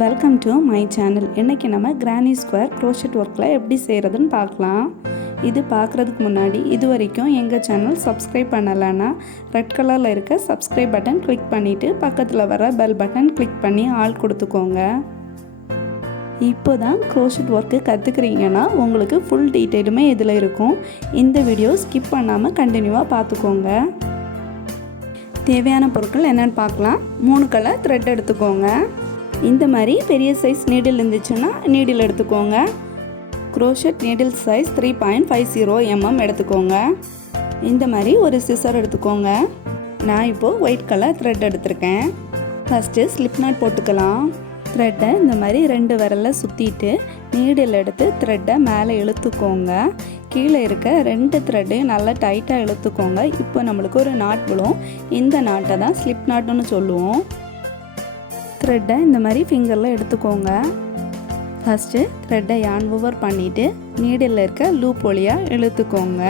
Welcome to my channel. இன்றைக்கி நம்ம granny square crochet ஒர்க்கில் எப்படி செய்கிறதுன்னு பார்க்கலாம். இது பார்க்குறதுக்கு முன்னாடி இது வரைக்கும் எங்கள் சேனல் சப்ஸ்கிரைப் பண்ணலைன்னா ரெட் கலரில் இருக்க சப்ஸ்கிரைப் பட்டன் கிளிக் பண்ணிவிட்டு பக்கத்தில் வர பெல் பட்டன் கிளிக் பண்ணி ஆல் கொடுத்துக்கோங்க. இப்போ தான் க்ரோஷெட் ஒர்க்கு கற்றுக்குறீங்கன்னா உங்களுக்கு ஃபுல் டீட்டெயிலுமே இதில் இருக்கும். இந்த வீடியோ ஸ்கிப் பண்ணாமல் கண்டினியூவாக பார்த்துக்கோங்க. தேவையான பொருட்கள் என்னென்னு பார்க்கலாம். 3 கலர் த்ரெட் எடுத்துக்கோங்க. இந்த மாதிரி பெரிய சைஸ் நீடில் இருந்துச்சுன்னா நீடில் எடுத்துக்கோங்க. க்ரோஷெட் நீடில் சைஸ் 3.50 mm எடுத்துக்கோங்க. இந்த மாதிரி ஒரு சிசர் எடுத்துக்கோங்க. நான் இப்போது ஒயிட் கலர் த்ரெட் எடுத்திருக்கேன். ஃபஸ்ட்டு ஸ்லிப் நாட் போட்டுக்கலாம். த்ரெட்டை இந்த மாதிரி 2 விரலில் சுற்றிட்டு நீடில் எடுத்து த்ரெட்டை மேலே இழுத்துக்கோங்க. கீழே இருக்க 2 த்ரெட்டையும் நல்லா டைட்டாக இழுத்துக்கோங்க. இப்போ நம்மளுக்கு ஒரு நாட் விழும். இந்த நாட்டை தான் ஸ்லிப் நாட்டுன்னு சொல்லுவோம். த்ரெட்டை இந்த மாதிரி ஃபிங்கரில் எடுத்துக்கோங்க. ஃபஸ்ட்டு த்ரெட்டை யான் ஓவர் பண்ணிவிட்டு நீடில் இருக்க லூப் வழியாக இழுத்துக்கோங்க.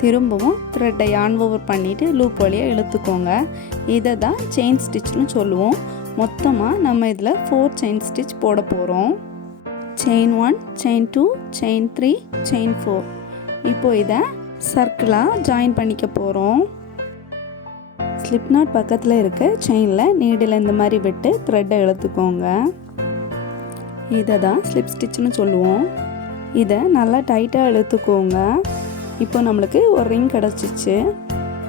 திரும்பவும் த்ரெட்டை யான் ஓவர் பண்ணிவிட்டு லூப் வழியாக இழுத்துக்கோங்க. இதை தான் செயின் ஸ்டிச்னு சொல்லுவோம். மொத்தமாக நம்ம இதில் 4 செயின் ஸ்டிச் போட போகிறோம். Chain 1, chain 2, chain 3, chain 4. இப்போது இதை சர்க்கிளாக ஜாயின் பண்ணிக்க போகிறோம். ஸ்லிப் நாட் பக்கத்தில் இருக்க செயினில் நீடில் இந்த மாதிரி விட்டு த்ரெட்டை இழுத்துக்கோங்க. இதை தான் ஸ்லிப் ஸ்டிச்னு சொல்லுவோம். இதை நல்லா டைட்டாக இழுத்துக்கோங்க. இப்போ நம்மளுக்கு ஒரு ரிங் கிடச்சிச்சு.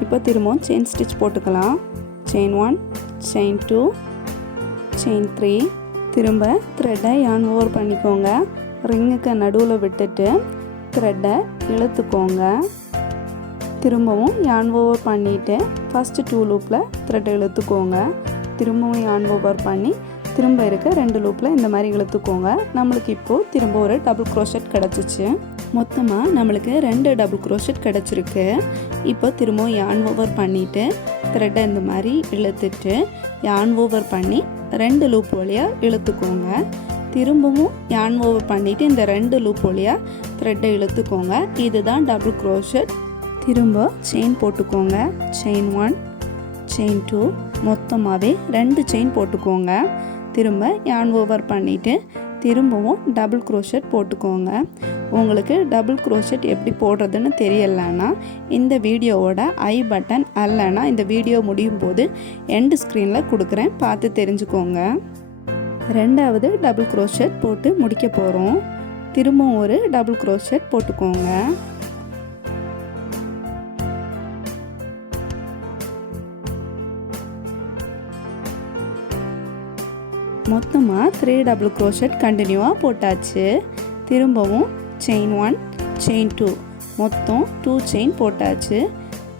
இப்போ திரும்பவும் செயின் ஸ்டிச் போட்டுக்கலாம். Chain 1, chain 2, chain 3. திரும்ப த்ரெட்டை யான் ஓவர் பண்ணிக்கோங்க. ரிங்குக்கு நடுவில் விட்டுட்டு த்ரெட்டை இழுத்துக்கோங்க. திரும்பவும் யான் ஓவர் பண்ணிவிட்டு ஃபஸ்ட்டு 2 லூப்பில் த்ரெட்டை இழுத்துக்கோங்க. திரும்பவும் யான் ஓவர் பண்ணி திரும்ப இருக்க 2 லூப்பில் இந்த மாதிரி இழுத்துக்கோங்க. நம்மளுக்கு இப்போது திரும்ப ஒரு டபுள் க்ரோஷெட் கிடச்சிச்சு. மொத்தமாக நம்மளுக்கு 2 டபுள் க்ரோஷெட் கிடச்சிருக்கு. இப்போ திரும்பவும் யான் ஓவர் பண்ணிவிட்டு த்ரெட்டை இந்த மாதிரி இழுத்துட்டு யான் ஓவர் பண்ணி 2 லூப் வழியாக இழுத்துக்கோங்க. திரும்பவும் யான் ஓவர் பண்ணிவிட்டு இந்த 2 லூப் வழியாக த்ரெட்டை இழுத்துக்கோங்க. இதுதான் டபுள் க்ரோஷெட். திரும்ப செயின் போட்டுக்கோங்க. செயின் 1, செயின் 2, மொத்தமாகவே 2 செயின் போட்டுக்கோங்க. திரும்ப யான் ஓவர் பண்ணிவிட்டு திரும்பவும் டபுள் க்ரோஷெட் போட்டுக்கோங்க. உங்களுக்கு டபுள் க்ரோஷெட் எப்படி போடுறதுன்னு தெரியலைன்னா இந்த வீடியோவோட ஐ பட்டன் அல்லனா இந்த வீடியோ முடியும் போது எண்ட் ஸ்க்ரீனில் கொடுக்குறேன், பார்த்து தெரிஞ்சுக்கோங்க. 2வது டபுள் க்ரோஷெட் போட்டு முடிக்க போகிறோம். திரும்பவும் ஒரு டபுள் க்ரோஷெட் போட்டுக்கோங்க. மொத்தமாக 3 டபுள் க்ரோஷெட் கண்டினியூவாக போட்டாச்சு. திரும்பவும் செயின் 1, செயின் 2, மொத்தம் 2 செயின் போட்டாச்சு.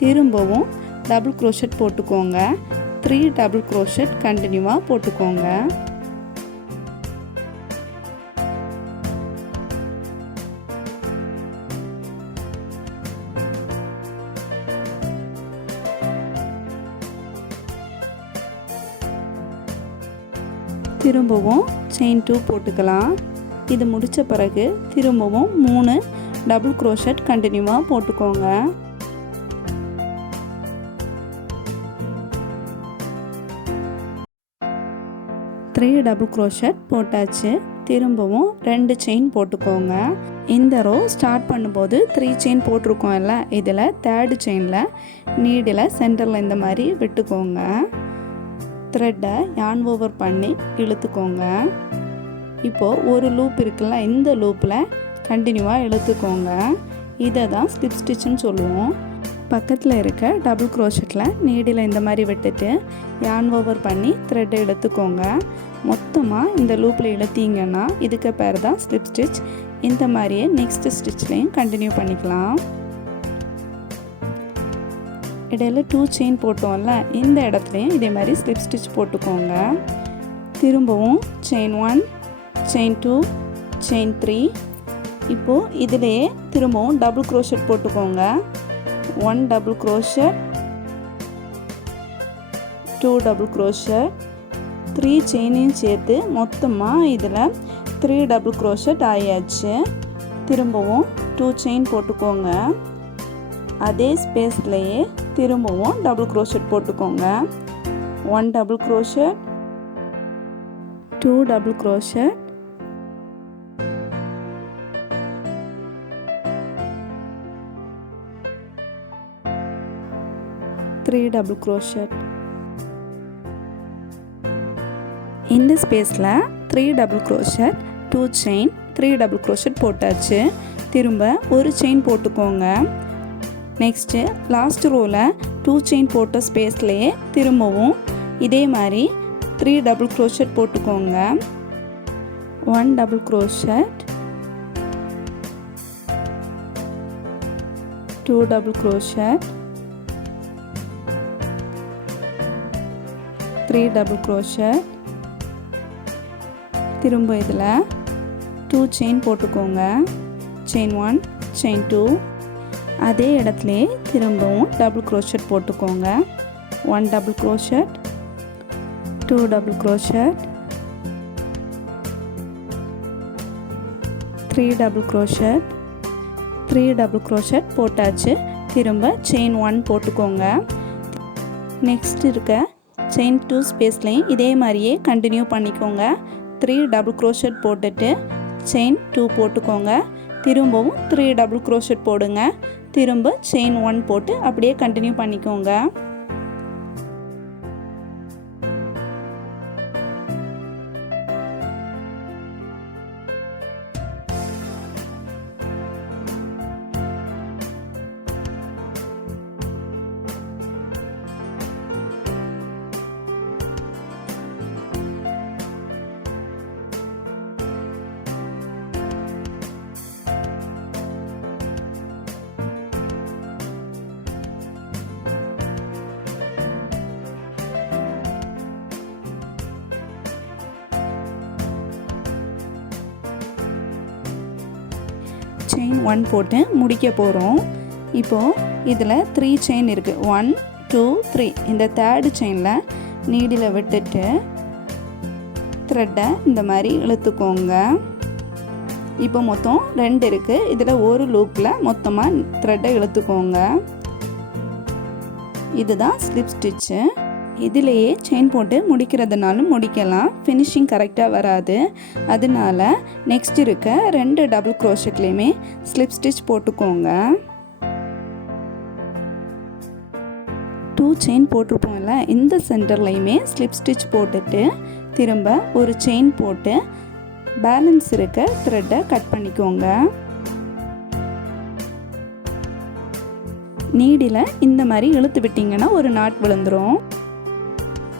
திரும்பவும் டபுள் க்ரோஷெட் போட்டுக்கோங்க. 3 டபுள் க்ரோஷெட் கண்டினியூவாக போட்டுக்கோங்க. திரும்பவும் செயின் 2 போட்டுக்கலாம். இது முடித்த பிறகு திரும்பவும் 3 டபுள் க்ரோஷெட் கண்டினியூவாக போட்டுக்கோங்க. த்ரீ டபுள் க்ரோஷெட் போட்டாச்சு. திரும்பவும் 2 செயின் போட்டுக்கோங்க. இந்த ரோ ஸ்டார்ட் பண்ணும்போது 3 செயின் போட்டிருக்கோம் இல்லை, இதில் 3rd செயினில் நீடில் சென்டரில் இந்த மாதிரி விட்டுக்கோங்க. த்ரெட்டை யான் ஓவர் பண்ணி இழுத்துக்கோங்க. இப்போது ஒரு லூப் இருக்குல்ல, இந்த லூப்பில் கண்டினியூவாக இழுத்துக்கோங்க. இதை தான் ஸ்லிப் ஸ்டிச்னு சொல்லுவோம். பக்கத்தில் இருக்க டபுள் க்ரோஷெட்டில் நீடில் இந்த மாதிரி விட்டுட்டு யான் ஓவர் பண்ணி த்ரெட்டை இழுத்துக்கோங்க. மொத்தமாக இந்த லூப்பில் இழுத்தீங்கன்னா இதுக்கு பேர் தான் ஸ்லிப் ஸ்டிச். இந்த மாதிரியே நெக்ஸ்ட் ஸ்டிச்லேயும் கண்டினியூ பண்ணிக்கலாம். இடையில 2 செயின் போட்டோம்ல, இந்த இடத்துலையும் இதே மாதிரி ஸ்லிப் ஸ்டிச் போட்டுக்கோங்க. திரும்பவும் செயின் 1, செயின் 2, செயின் 3. இப்போது இதிலேயே திரும்பவும் டபுள் க்ரோஷெட் போட்டுக்கோங்க. 1 டபுள் க்ரோஷெட், 2 டபுள் க்ரோஷெட், 3 செயினையும் சேர்த்து மொத்தமாக இதில் 3 டபுள் க்ரோஷெட் ஆயாச்சு. திரும்பவும் 2 செயின் போட்டுக்கோங்க. அதே ஸ்பேஸ்லேயே திரும்பவும் டபுள் க்ரோஷெட் போட்டுக்கோங்க. 1 double crochet, 2 double crochet, 3 double crochet. இந்த ஸ்பேஸ்ல 3 double crochet, 2 chain, 3 double crochet போட்டாச்சு. திரும்ப ஒரு செயின் போட்டுக்கோங்க. நெக்ஸ்ட் லாஸ்ட் ரோல 2 செயின் போட்ட ஸ்பேஸ்லயே திரும்பவும் இதே மாதிரி 3 double crochet போட்டுக்கோங்க. 1 double crochet, 2 double crochet, 3 double crochet. திரும்ப இதில் 2 செயின் போட்டுக்கோங்க. Chain 1, chain 2. அதே இடத்துல திரும்பவும் டபுள் crochet போட்டுக்கோங்க. 1 double crochet, 2 double crochet, 3 double crochet, 3 double crochet போட்டாச்சு. திரும்ப செயின் 1 போட்டுக்கோங்க. நெக்ஸ்ட் இருக்க செயின் 2 ஸ்பேஸ்லையும் இதே மாதிரியே கண்டினியூ பண்ணிக்கோங்க. 3 double crochet போட்டுட்டு செயின் 2 போட்டுக்கோங்க. திரும்பவும் 3 double crochet போடுங்க. திரும்ப செயின் 1 போட்டு அப்படியே கண்டினியூ பண்ணிக்கோங்க. செயின் 1 போட்டு முடிக்க போகிறோம். இப்போது இதில் 3 செயின் இருக்குது. 1 2 3. இந்த தேர்டு செயினில் நீடில் விட்டுட்டு த்ரெட்டை இந்த மாதிரி இழுத்துக்கோங்க. இப்போ மொத்தம் 2 இருக்குது. இதில் ஒரு லூப்பில் மொத்தமாக த்ரெட்டை இழுத்துக்கோங்க. இதுதான் ஸ்லிப் ஸ்டிச்சு. இதிலேயே செயின் போட்டு முடிக்கிறதுனாலும் முடிக்கலாம். ஃபினிஷிங் கரெக்டாக வராது. அதனால நெக்ஸ்ட் இருக்க 2 டபுள் க்ரோஷெட்லேயுமே ஸ்லிப் ஸ்டிச் போட்டுக்கோங்க. 2 செயின் போட்டிருப்போம்ல, இந்த சென்டர்லையுமே ஸ்லிப் ஸ்டிச் போட்டுட்டு திரும்ப ஒரு செயின் போட்டு பேலன்ஸ் இருக்க த்ரெட்டை கட் பண்ணிக்கோங்க. நீடில் இந்த மாதிரி இழுத்து விட்டிங்கன்னா ஒரு நாட் விழுந்துடும்.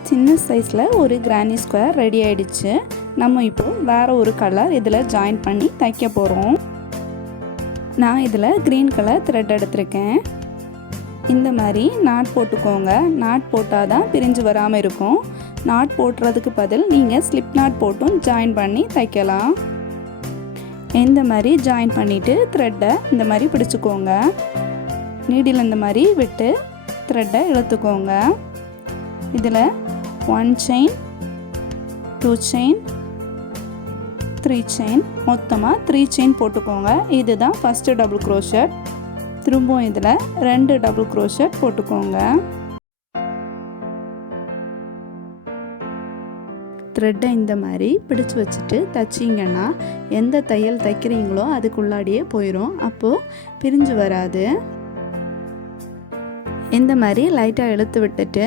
சின்ன சைஸில் ஒரு கிரானி ஸ்கொயர் ரெடி ஆகிடுச்சு. நம்ம இப்போது வேறு ஒரு கலர் இதில் ஜாயின் பண்ணி தைக்க போகிறோம். நான் இதில் க்ரீன் கலர் த்ரெட் எடுத்திருக்கேன். இந்த மாதிரி நாட் போட்டுக்கோங்க. நாட் போட்டால் தான் பிரிஞ்சு வராமல் இருக்கும். நாட் போட்டுறதுக்கு பதில் நீங்கள் ஸ்லிப் நாட் போட்டும் ஜாயின் பண்ணி தைக்கலாம். இந்த மாதிரி ஜாயின் பண்ணிவிட்டு த்ரெட்டை இந்த மாதிரி பிடிச்சிக்கோங்க. நீடில் இந்த மாதிரி விட்டு த்ரெட்டை இழுத்துக்கோங்க. இதில் 1 செயின், 2 செயின், 3 செயின், மொத்தமாக 3 செயின் போட்டுக்கோங்க. இதுதான் ஃபஸ்ட்டு டபுள் க்ரோஷெட். திரும்பவும் இதில் 2 டபுள் க்ரோஷெட் போட்டுக்கோங்க. த்ரெட்டை இந்த மாதிரி பிடிச்சு வச்சுட்டு தைச்சிங்கன்னா எந்த தையல் தைக்கிறீங்களோ அதுக்குள்ளாடியே போயிடும். அப்போது பிரிஞ்சு வராது. இந்த மாதிரி லைட்டாக இழுத்து விட்டுட்டு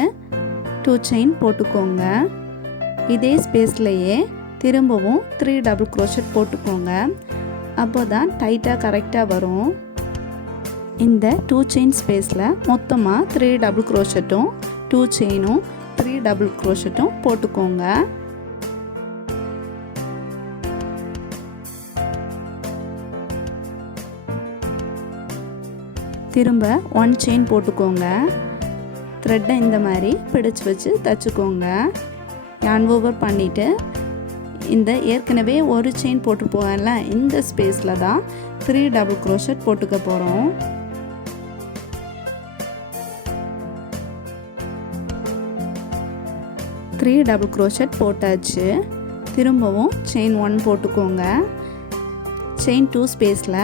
2 செயின் போட்டுக்கோங்க. இதே ஸ்பேஸ்லையே திரும்பவும் 3 டபுள் க்ரோஷெட் போட்டுக்கோங்க. அப்போ தான் டைட்டாக கரெக்டாக வரும். இந்த 2 செயின் ஸ்பேஸில் மொத்தமாக 3 டபுள் க்ரோஷெட்டும் 2 செயினும் 3 டபுள் க்ரோஷெட்டும் போட்டுக்கோங்க. திரும்ப 1 செயின் போட்டுக்கோங்க. த்ரெட்டை இந்த மாதிரி பிடிச்சு வச்சு தைச்சிக்கோங்க. yarn ஓவர் பண்ணிவிட்டு இந்த ஏற்கனவே ஒரு செயின் போட்டு போகல, இந்த ஸ்பேஸில் தான் 3 டபுள் க்ரோஷெட் போட்டுக்க போகிறோம். த்ரீ டபுள் க்ரோஷெட் போட்டாச்சு. திரும்பவும் செயின் 1 போட்டுக்கோங்க. செயின் 2 ஸ்பேஸில்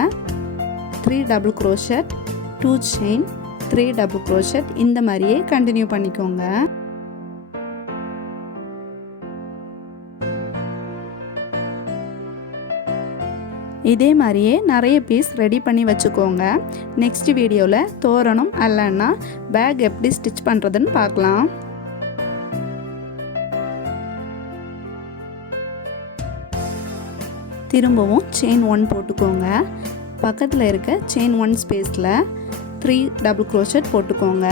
3 double crochet, 2 chain, 3 double crochet இந்த மாதிரியே கண்டினியூ பண்ணிக்கோங்க. இதே மாதிரியே நிறைய பீஸ் ரெடி பண்ணி வச்சுக்கோங்க. நெக்ஸ்ட் வீடியோவில் தோரணம் அல்லன்னா பேக் எப்படி ஸ்டிச் பண்ணுறதுன்னு பார்க்கலாம். திரும்பவும் செயின் 1 போட்டுக்கோங்க. பக்கத்தில் இருக்க செயின் 1 ஸ்பேஸில் 3 டபுள் க்ரோஷட் போட்டுக்கோங்க.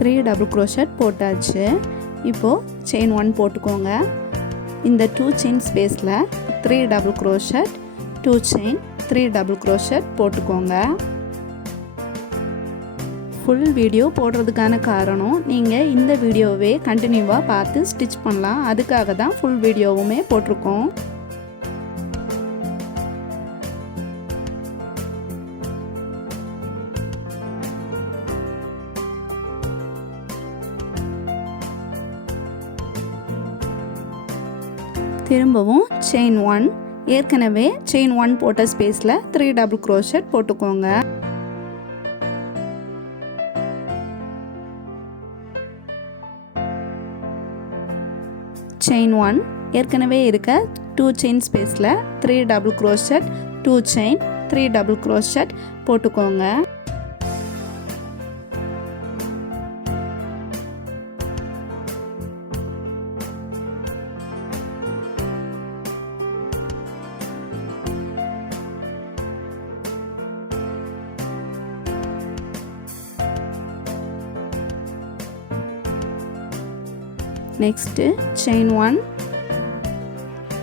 த்ரீ டபுள் க்ரோஷட் போட்டாச்சு. இப்போது செயின் 1 போட்டுக்கோங்க. இந்த 2 செயின் ஸ்பேஸில் 3 double crochet, 2 chain, 3 double crochet போட்டுக்கோங்க. ஃபுல் வீடியோ போடுறதுக்கான காரணம் நீங்கள் இந்த வீடியோவே கண்டினியூவாக பார்த்து ஸ்டிச் பண்ணலாம். அதுக்காக தான் ஃபுல் வீடியோவுமே போட்டிருக்கோம். திரும்பவும் செயின் 1, ஏற்கனவே செயின் 1 போட்ட ஸ்பேஸில் 3 டபுள் க்ரோஷட் போட்டுக்கோங்க. செயின் 1, ஏற்கனவே இருக்க 2 செயின் ஸ்பேஸில் 3 double crochet, 2 chain, 3 double crochet போட்டுக்கோங்க. நெக்ஸ்ட்டு செயின் 1,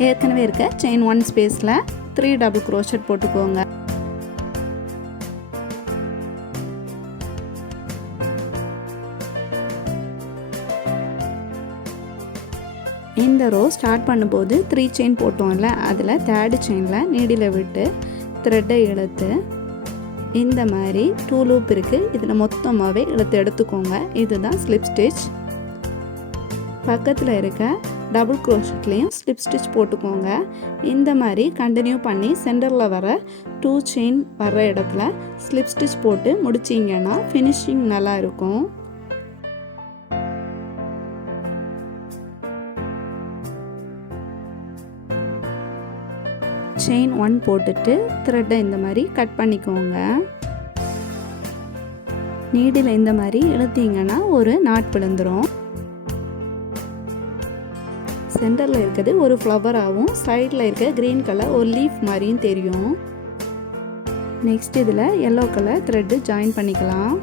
ஏற்கனவே இருக்க செயின் 1 ஸ்பேஸில் 3 டபுள் க்ரோஷட் போட்டுக்கோங்க. இந்த ரோ ஸ்டார்ட் பண்ணும்போது 3 செயின் போட்டோம்ல, அதில் 3rd செயினில் நீடில் விட்டு த்ரெட்டை இழுத்து இந்த மாதிரி 2 லூப் இருக்குது, இதில் மொத்தமாகவே இழுத்து எடுத்துக்கோங்க. இதுதான் ஸ்லிப் ஸ்டிச். பக்கத்தில் இருக்க டபுள் க்ரோஷட்லேயும் ஸ்லிப் ஸ்டிச் போட்டுக்கோங்க. இந்த மாதிரி கண்டினியூ பண்ணி சென்டரில் வர 2 செயின் வர்ற இடத்துல ஸ்லிப் ஸ்டிச் போட்டு முடிச்சிங்கன்னா ஃபினிஷிங் நல்லா இருக்கும். செயின் 1 போட்டுட்டு த்ரெட்டை இந்த மாதிரி கட் பண்ணிக்கோங்க. நீடில் இந்த மாதிரி இழுத்தீங்கன்னா ஒரு நாட் விழுந்துடும். சென்டரில் இருக்கிறது ஒரு ஃப்ளவராகவும் சைடில் இருக்க க்ரீன் கலர் ஒரு லீஃப் மாதிரியும் தெரியும். நெக்ஸ்ட் இதில் எல்லோ கலர் த்ரெட்டு ஜாயின் பண்ணிக்கலாம்.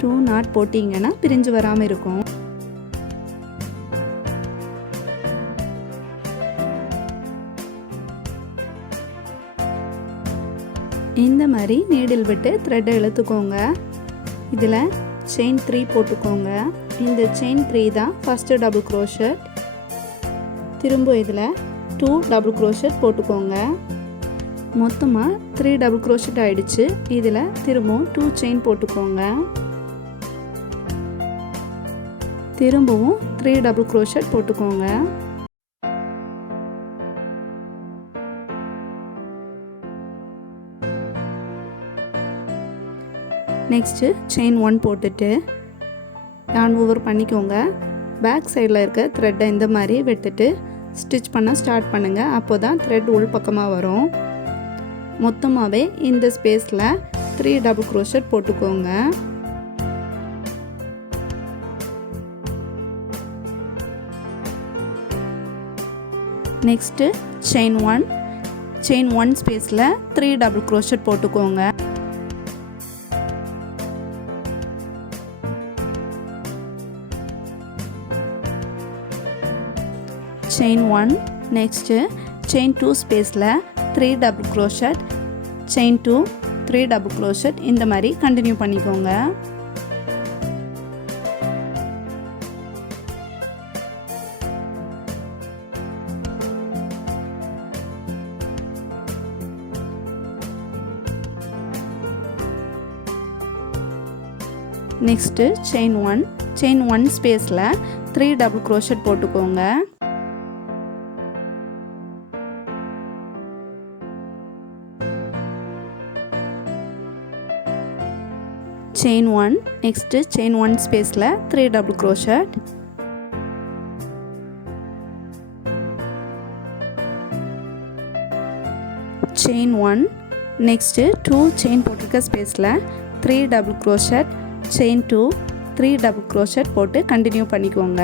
2 நாட் போட்டிங்கன்னா பிரிஞ்சு வராமல் இருக்கும். இந்த மாதிரி நீடில் விட்டு த்ரெட்டை இழுத்துக்கோங்க. இதில் செயின் 3 போட்டுக்கோங்க. இந்த செயின் 3 தான் ஃபஸ்ட்டு டபுள் க்ரோஷட். திரும்ப இதில் 2 டபுள் க்ரோஷட் போட்டுக்கோங்க. மொத்தமாக 3 டபுள் க்ரோஷட் ஆயிடுச்சு. இதில் திரும்பவும் 2 செயின் போட்டுக்கோங்க. திரும்பவும் 3 டபுள் க்ரோஷட் போட்டுக்கோங்க. நெக்ஸ்ட்டு செயின் 1 போட்டுட்டு yarn ஓவர் பண்ணிக்கோங்க. பேக் சைடில் இருக்க த்ரெட்டை இந்த மாதிரி விட்டுட்டு ஸ்டிச் பண்ண ஸ்டார்ட் பண்ணுங்கள். அப்போ தான் த்ரெட் உள் பக்கமாக வரும். மொத்தமாகவே இந்த ஸ்பேஸில் 3 டபுள் க்ரோஷட் போட்டுக்கோங்க. நெக்ஸ்ட்டு செயின் 1 ஸ்பேஸில் 3 டபுள் க்ரோஷட் போட்டுக்கோங்க. செயின் 1, நெக்ஸ்ட்டு செயின் 2 ஸ்பேஸில் 3 double crochet, chain 2, 3 double crochet இந்த மாதிரி கண்டினியூ பண்ணிக்கோங்க. நெக்ஸ்ட்டு செயின் 1 ஸ்பேஸில் 3 டபுள் க்ரோஷட் போட்டுக்கோங்க. செயின் 1, நெக்ஸ்ட்டு செயின் 1 ஸ்பேஸில் 3 double crochet, chain 1, next 2 chain போட்டிருக்க ஸ்பேஸில் 3 double crochet, chain 2, 3 double crochet போட்டு கண்டினியூ பண்ணிக்கோங்க.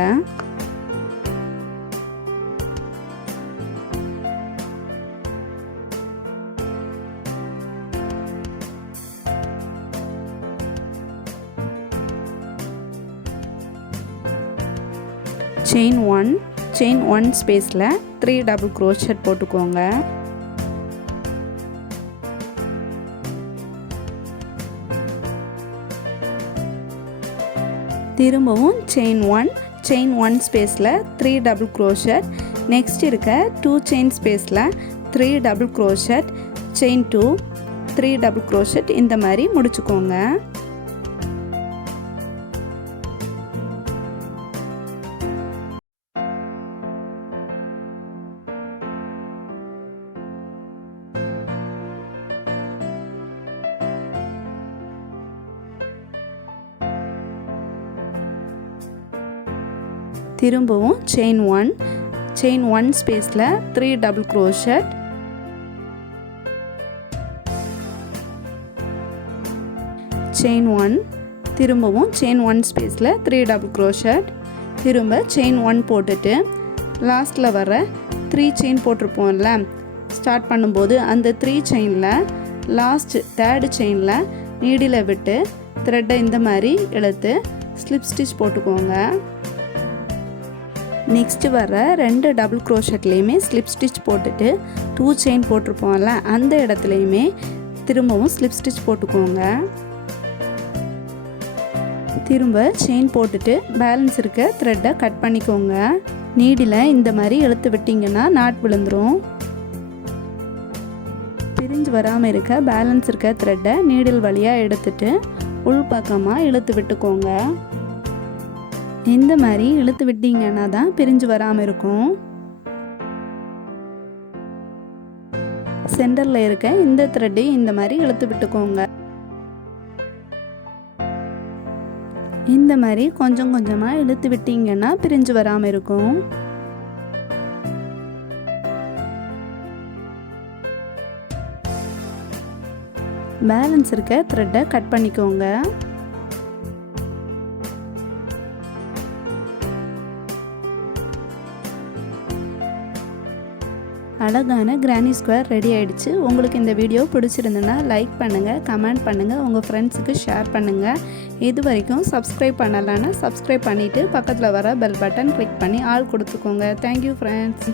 செயின் 1 ஸ்பேஸில் 3 டபுள் crochet போட்டுக்கோங்க. திரும்பவும் செயின் 1 ஸ்பேஸில் 3 டபுள் crochet, நெக்ஸ்ட் இருக்க 2 செயின் ஸ்பேஸில் 3 double crochet, chain 2, 3 double crochet இந்த மாதிரி முடிச்சுக்கோங்க. திரும்பவும் செயின் 1 ஸ்பேஸில் 3 டபுள் crochet, செயின் 1, திரும்பவும் செயின் 1 ஸ்பேஸில் 3 டபுள் crochet, திரும்ப செயின் 1 போட்டுட்டு லாஸ்ட்டில் வர 3 செயின் போட்டிருப்போம்ல ஸ்டார்ட் பண்ணும்போது அந்த 3 செயினில் லாஸ்ட் 3rd செயினில் நீடில் விட்டு த்ரெட்டை இந்த மாதிரி இழுத்து ஸ்லிப் ஸ்டிச் போட்டுக்கோங்க. நெக்ஸ்ட்டு வர 2 டபுள் crochetலேயுமே ஸ்லிப் ஸ்டிச் போட்டுட்டு 2 செயின் போட்டிருப்போம்ல அந்த இடத்துலையுமே திரும்பவும் ஸ்லிப் ஸ்டிச் போட்டுக்கோங்க. திரும்ப செயின் போட்டுட்டு பேலன்ஸ் இருக்க த்ரெட்டை கட் பண்ணிக்கோங்க. நீடில் இந்த மாதிரி இழுத்து விட்டிங்கன்னா நாட் விழுந்துடும். பிரிஞ்சு வராமல் இருக்க பேலன்ஸ் இருக்க த்ரெட்டை நீடில் வழியாக எடுத்துட்டு உள் பக்கமாக இழுத்து விட்டுக்கோங்க. இந்த மாதிரி இழுத்து விட்டீங்கன்னா தான் பிரிஞ்சு வராமல் இருக்கும். சென்டரில் இருக்க இந்த த்ரெட்டையும் இந்த மாதிரி இழுத்து விட்டுக்கோங்க. இந்த மாதிரி கொஞ்சம் கொஞ்சமாக இழுத்து விட்டீங்கன்னா பிரிஞ்சு வராமல் இருக்கும். பேலன்ஸ் இருக்க த்ரெட்டை கட் பண்ணிக்கோங்க. அழகான கிரானி ஸ்கொயர் ரெடி ஆயிடுச்சு. உங்களுக்கு இந்த வீடியோ பிடிச்சிருந்துன்னா லைக் பண்ணுங்கள், கமெண்ட் பண்ணுங்கள், உங்கள் ஃப்ரெண்ட்ஸுக்கு ஷேர் பண்ணுங்கள். இது வரைக்கும் சப்ஸ்கிரைப் பண்ணலைன்னா சப்ஸ்கிரைப் பண்ணிவிட்டு பக்கத்தில் வர பெல் பட்டன் கிளிக் பண்ணி ஆல் கொடுத்துக்கோங்க. Thank you friends.